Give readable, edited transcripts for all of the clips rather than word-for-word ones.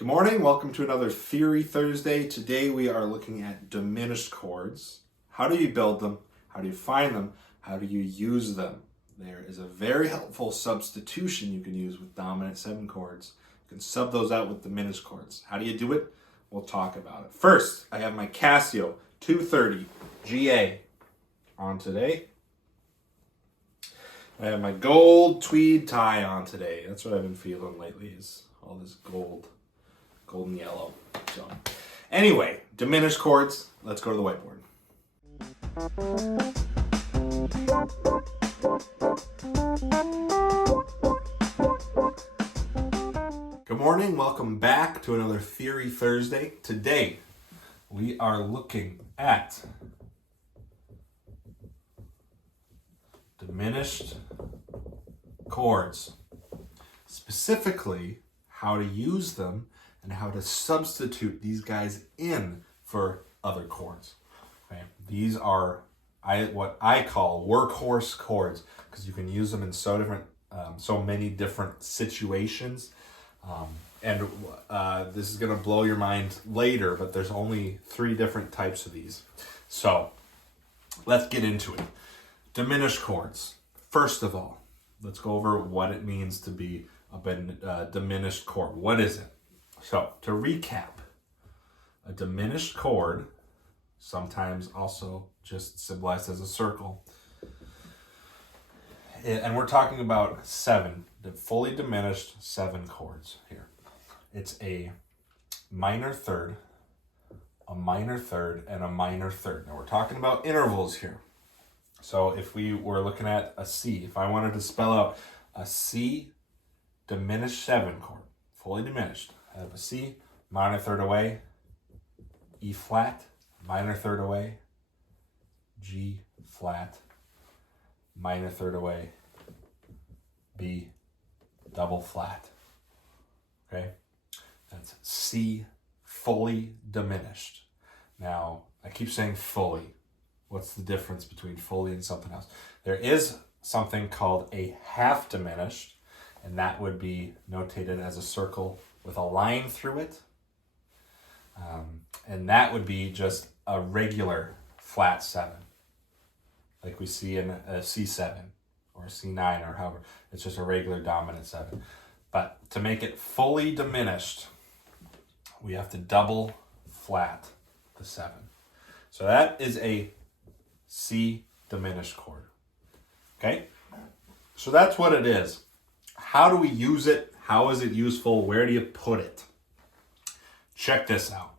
Good morning, welcome to another Theory Thursday. Today we are looking at diminished chords. How do you build them? How do you find them? How do you use them? There is a very helpful substitution you can use with dominant 7 chords. You can sub those out with diminished chords. How do you do it? We'll talk about it. First, I have my Casio 230 GA on today. I have my gold tweed tie on today. That's what I've been feeling lately, is all this gold. Golden yellow. So, anyway, diminished chords. Let's go to the whiteboard. Good morning. Welcome back to another Theory Thursday. Today, we are looking at diminished chords. Specifically, how to use them and how to substitute these guys in for other chords. Okay? These are what I call workhorse chords because you can use them in so many different situations. This is going to blow your mind later, but there's only 3 different types of these. So let's get into it. Diminished chords. First of all, let's go over what it means to be a diminished chord. What is it? So, to recap, a diminished chord, sometimes also just symbolized as a circle, and we're talking about 7, the fully diminished 7 chords here. It's a minor third, a minor third, and a minor third. Now, we're talking about intervals here. So, if we were looking at a C, if I wanted to spell out a C diminished 7 chord, fully diminished, I have a C, minor third away, E flat, minor third away, G flat, minor third away, B double flat. Okay? That's C fully diminished. Now, I keep saying fully. What's the difference between fully and something else? There is something called a half diminished, and that would be notated as a circle with a line through it. And that would be just a regular flat 7, like we see in a C7 or a C9 or however. It's just a regular dominant 7. But to make it fully diminished, we have to double flat the 7. So that is a C diminished chord. Okay? So that's what it is. How do we use it? How is it useful? Where do you put it? Check this out.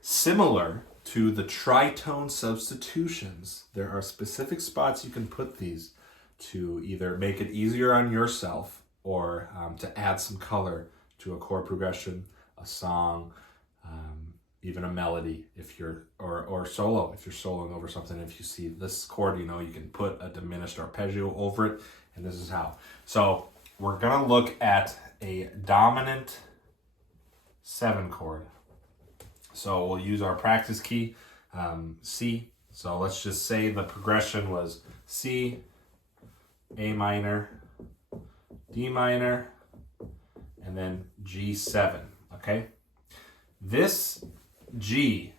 Similar to the tritone substitutions, there are specific spots you can put these to either make it easier on yourself or to add some color to a chord progression, a song, even a melody if you're, or solo, if you're soloing over something. If you see this chord, you can put a diminished arpeggio over it, and this is how. So we're going to look at a dominant 7 chord. So we'll use our practice key, C. So let's just say the progression was C, A minor, D minor, and then G7, okay? This G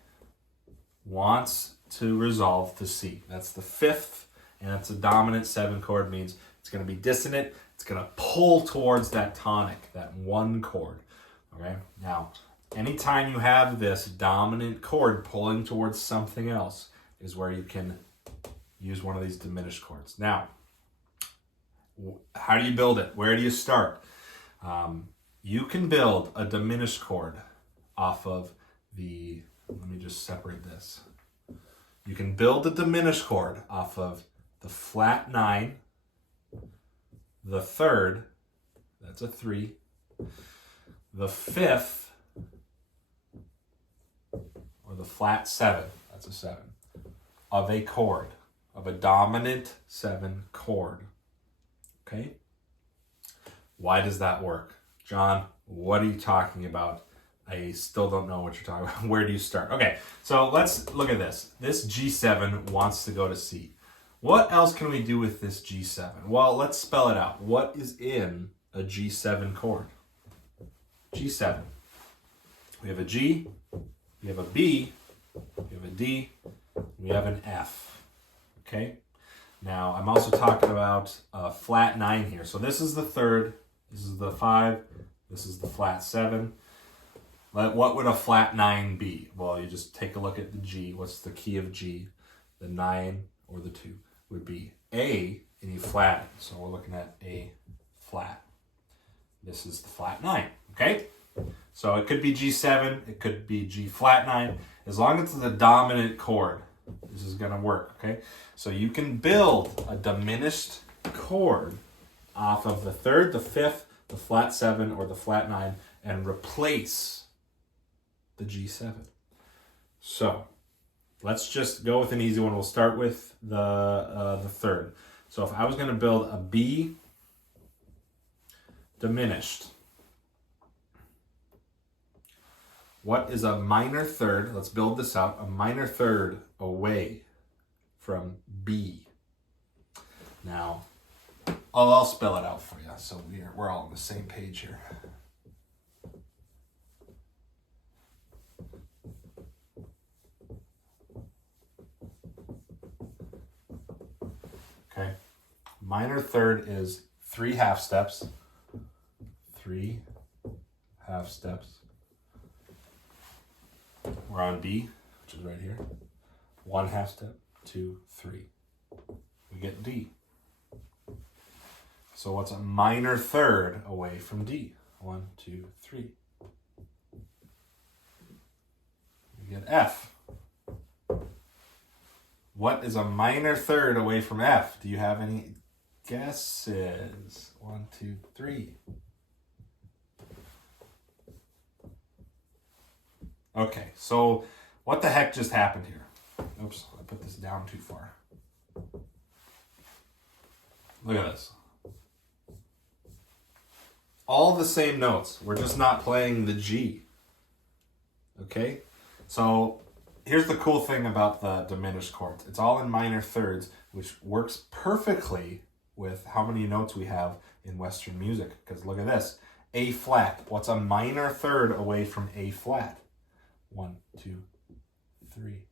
wants to resolve to C. That's the 5th, and that's a dominant 7 chord, means it's going to be dissonant. It's going to pull towards that tonic, that 1 chord. Okay? Now, anytime you have this dominant chord pulling towards something else is where you can use one of these diminished chords. Now, how do you build it? Where do you start? You can build a diminished chord off of let me just separate this. You can build a diminished chord off of the flat 9, the 3rd, that's a 3, the 5th, or the flat 7, that's a 7, of a chord, of a dominant 7 chord. Okay? Why does that work? John, what are you talking about? I still don't know what you're talking about. Where do you start? Okay, so let's look at this. This G7 wants to go to C. What else can we do with this G7? Well, let's spell it out. What is in a G7 chord? G7. We have a G, we have a B, we have a D, we have an F. Okay? Now, I'm also talking about a flat 9 here. So this is the third, this is the 5, this is the flat 7. What would a flat 9 be? Well, you just take a look at the G. What's the key of G? The 9 or the 2 would be A, and you flat it. So we're looking at A flat. This is the flat 9, okay? So it could be G7, it could be G flat 9. As long as it's the dominant chord, this is going to work, okay? So you can build a diminished chord off of the third, the fifth, the flat 7, or the flat 9, and replace the G7. So let's just go with an easy one. We'll start with the third. So if I was going to build a B diminished, what is a minor third? Let's build this out. A minor third away from B. Now, I'll spell it out for you so we're all on the same page here. Okay. Minor third is 3 half steps. 3 half steps. We're on B, which is right here. 1 half step, 2, 3. We get D. So what's a minor third away from D? 1, 2, 3. We get F. What is a minor third away from F? Do you have any guesses? 1, 2, 3. Okay, so what the heck just happened here? Oops, I put this down too far. Look at this. All the same notes. We're just not playing the G. Okay? So here's the cool thing about the diminished chords. It's all in minor thirds, which works perfectly with how many notes we have in Western music. Because look at this. A flat. What's a minor third away from A flat? 1, 2, 3.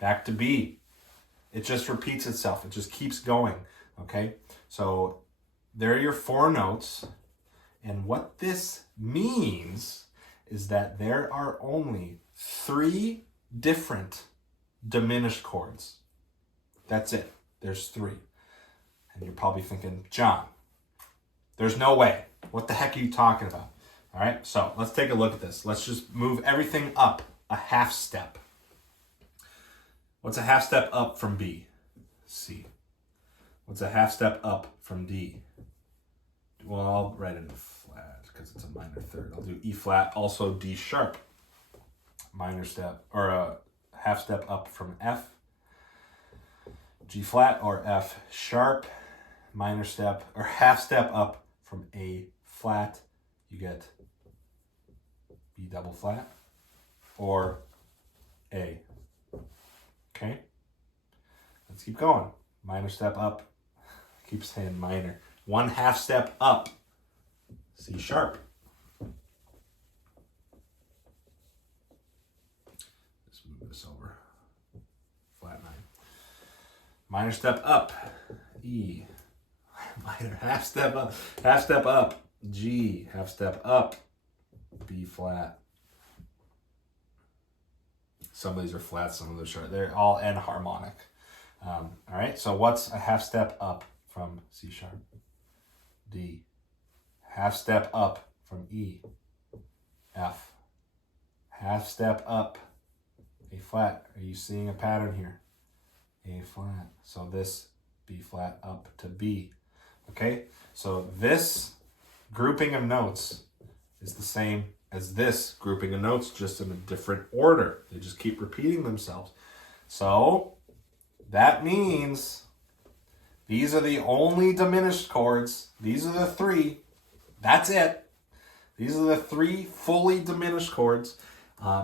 Back to B. It just repeats itself. It just keeps going. Okay? So there are your 4 notes. And what this means is that there are only 3 different diminished chords. That's it. There's 3. And you're probably thinking, John, there's no way. What the heck are you talking about? All right, so let's take a look at this. Let's just move everything up a half step. What's a half step up from B? C. What's a half step up from D? Well, I'll write it in flat because it's a minor third. I'll do E flat, also D sharp. Minor step, or a half step up from F. G flat or F sharp. Minor step, or half step up from A flat. You get B double flat or A. Okay? Let's keep going. Minor step up. I keep saying minor. 1 half step up. C sharp. Let's move this over. Flat 9. Minor step up. E. Minor half step up. Half step up. G, half step up, B flat. Some of these are flat, some of those are short. They're all enharmonic. All right, so what's a half step up from C sharp? D. Half step up from E, F. Half step up, A flat. Are you seeing a pattern here? A flat. So this B flat up to B. Okay, so this grouping of notes is the same as this grouping of notes, just in a different order. They just keep repeating themselves. So that means these are the only diminished chords. These are the 3. That's it. These are the 3 fully diminished chords.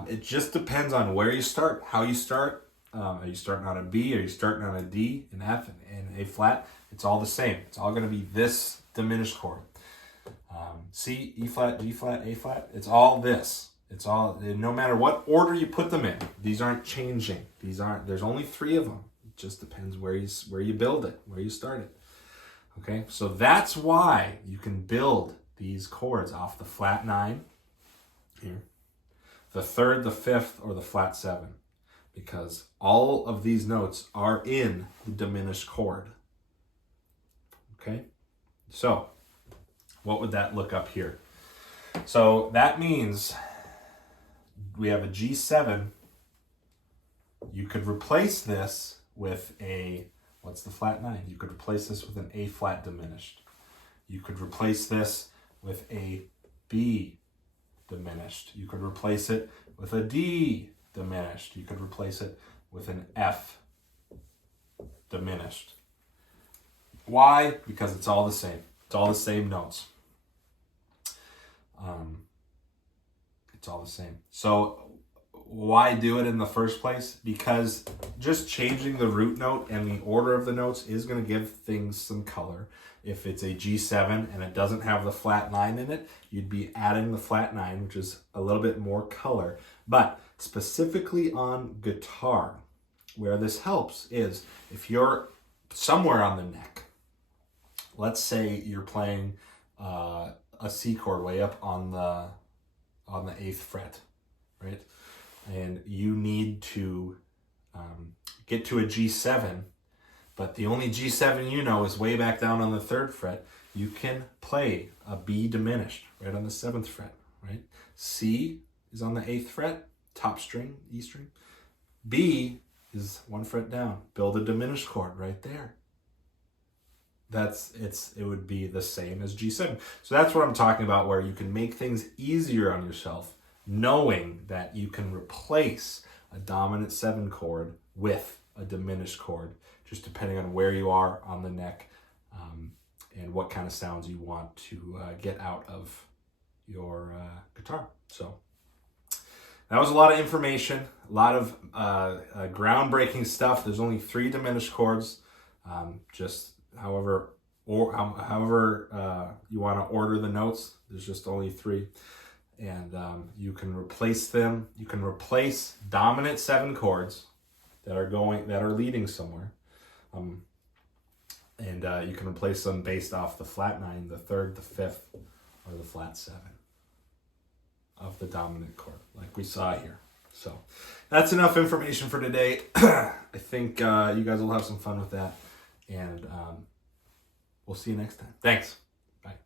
It just depends on where you start, how you start. Are you starting on a B? Are you starting on a D, an F, and A flat? It's all the same. It's all going to be this diminished chord. C, E flat, G flat, A flat. It's all this. It's all, no matter what order you put them in, these aren't changing. There's only 3 of them. It just depends where you build it, where you start it. Okay, so that's why you can build these chords off the flat 9 here, the 3rd, the 5th, or the flat 7, because all of these notes are in the diminished chord. Okay, so what would that look up here? So that means we have a G7. You could replace this with a, what's the flat 9? You could replace this with an A flat diminished. You could replace this with a B diminished. You could replace it with a D diminished. You could replace it with an F diminished. Why? Because it's all the same. It's all the same notes. It's all the same. So why do it in the first place? Because just changing the root note and the order of the notes is going to give things some color. If it's a G7 and it doesn't have the flat 9 in it, you'd be adding the flat 9, which is a little bit more color. But specifically on guitar, where this helps is if you're somewhere on the neck, let's say you're playing a C chord way up on the 8th fret, right? And you need to get to a G7, but the only G7 you know is way back down on the 3rd fret. You can play a B diminished right on the 7th fret, right? C is on the 8th fret, top string, E string. B is 1 fret down. Build a diminished chord right there. It would be the same as G7. So that's what I'm talking about, where you can make things easier on yourself, knowing that you can replace a dominant 7 chord with a diminished chord, just depending on where you are on the neck and what kind of sounds you want to get out of your guitar. So that was a lot of information, a lot of groundbreaking stuff. There's only 3 diminished chords. Just however you want to order the notes, there's just only 3. And you can replace them. You can replace dominant 7 chords that are leading somewhere. And you can replace them based off the flat 9, the 3rd, the 5th, or the flat 7 of the dominant chord, like we saw here. So that's enough information for today. I think you guys will have some fun with that. And we'll see you next time. Thanks. Bye.